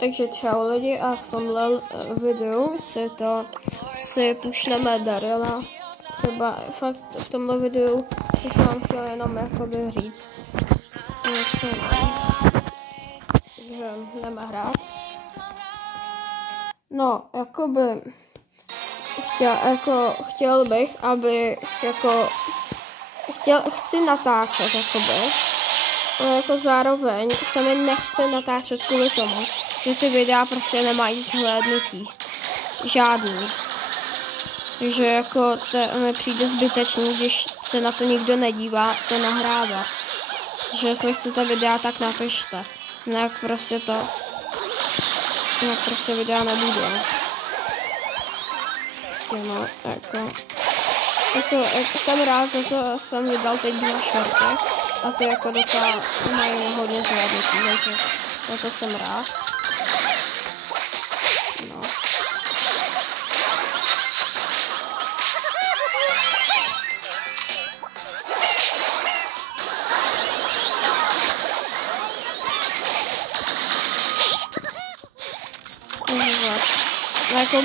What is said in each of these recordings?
Takže čau lidi a v tomhle videu si pušneme Daryla. Třeba fakt v tomhle videu bych vám chtěl jenom jakoby říct něco, že jdeme hrát. No, jakoby chtěl bych, aby chci natáčet jakoby. Ale jako zároveň se mi nechce natáčet kvůli tomu, že ty videa prostě nemají zhlédnutí. Žádný. Takže jako to mi přijde zbytečný, když se na to nikdo nedívá, to nahrává. Že jestli chcete videa, tak napište. Jinak prostě videa nebudu. Prostě no, jako jsem rád za to, jsem vydal teď 2 shorty. A ty jako docela mají hodně zhlédnutí, takže na to jsem rád. No. Jako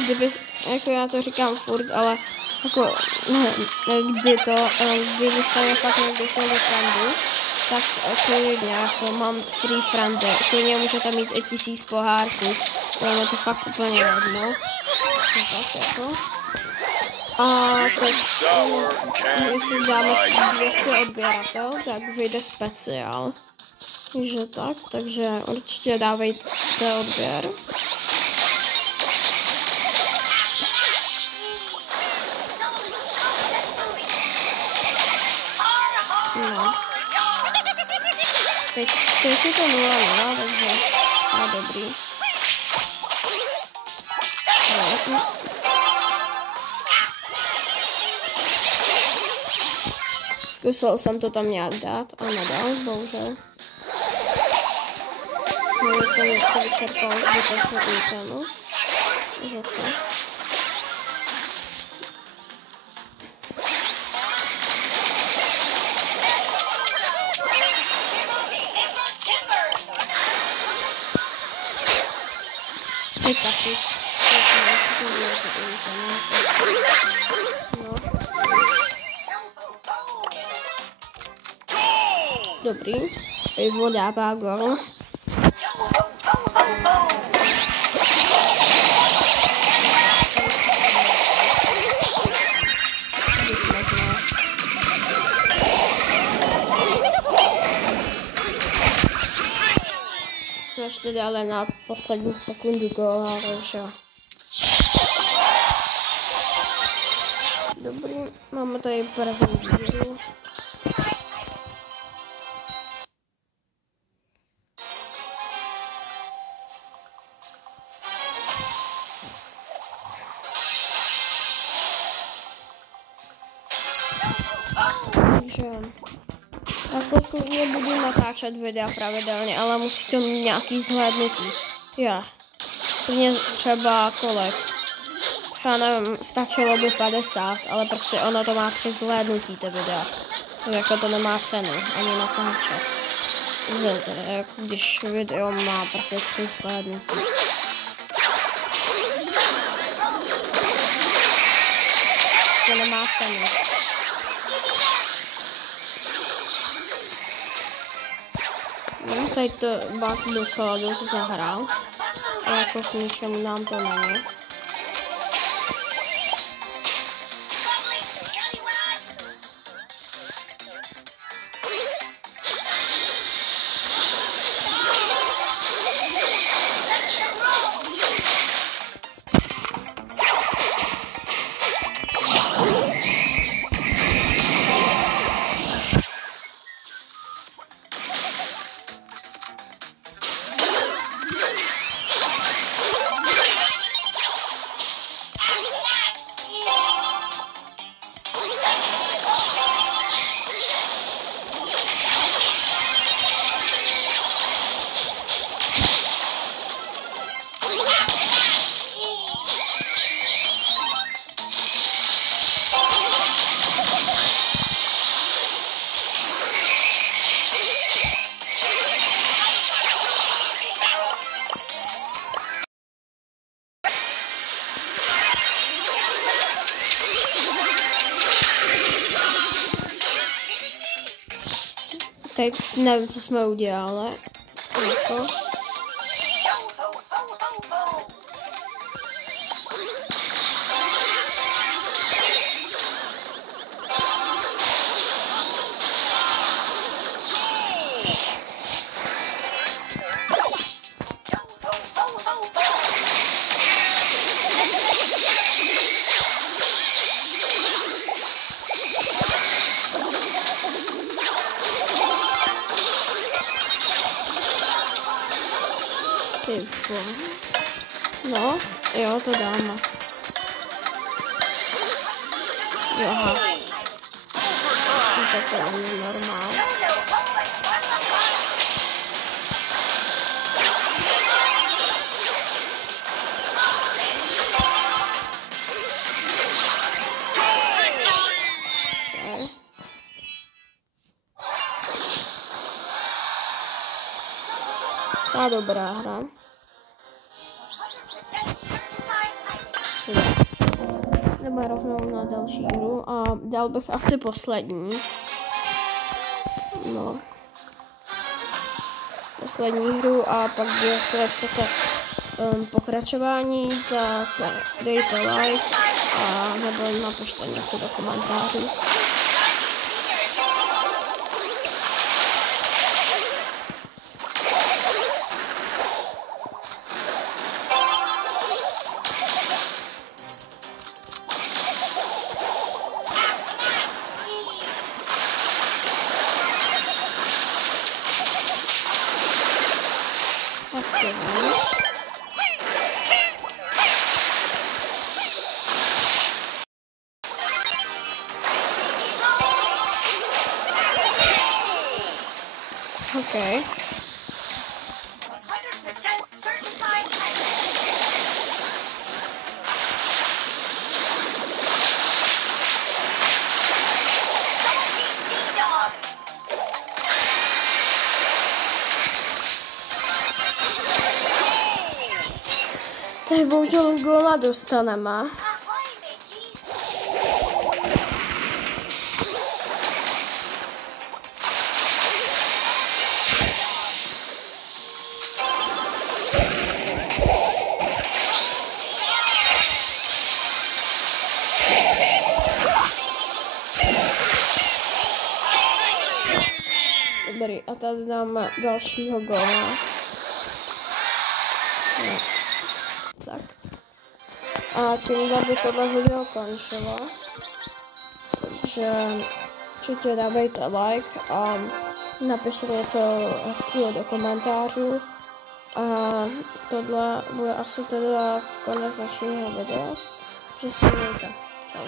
jako já to říkám furt, ale jako kdy stane fakt někdy chtěl do friendu, tak klidně, jako mám free friendy, klidně můžete mít i 1000 pohárků, ale je to fakt úplně jedno. Tak jako. A teď, jestli dáme 200 odběratel, tak vyjde speciál. Takže určitě dávejte odběr. No. Teď je to 0-0, takže je dobrý. No. Zkusil jsem to tam nějak dát a nedal, bohužel. No, jsem něco vyčerpal zbytečnou útanu. Zase. Ty taky. No. Dobrý. Pivo dává gol. Jsme ještě dali na poslední sekundu góla, takže dobrý, máme tady první díru. Takže jako klidně budu natáčet videa pravidelně, ale musí to mít nějaký zhlédnutí. Já. Klidně třeba kolik. Já nevím, stačilo by 50, ale prostě ono to má 3 zhlédnutí, ty videa. Jako to nemá cenu, ani natáčet. Jako když video má prostě 3 zhlédnutí. To nemá cenu. No, tady to vás docela dost zahrál, ale jako k ničemu nám to není. Teď nevím, co jsme udělali. Jako. No, jo, to dáme. Aha. No tak to je normál. Docela dobrá hra. Jdeme rovnou na další hru a dal bych asi poslední. No. Poslední hru a pak, jestli chcete pokračování, tak dejte like a nebo napište něco do komentářů. Okay. 100% certified Tak bohužel góla dostaneme. Dobrý, a tady dáme dalšího góla. No. Tak. A tímhle by tohle video končilo. Takže určitě dávejte like a napište něco hezkého do komentářů. A tohle bude asi teda konec našeho videa. Že se mějte. Čau.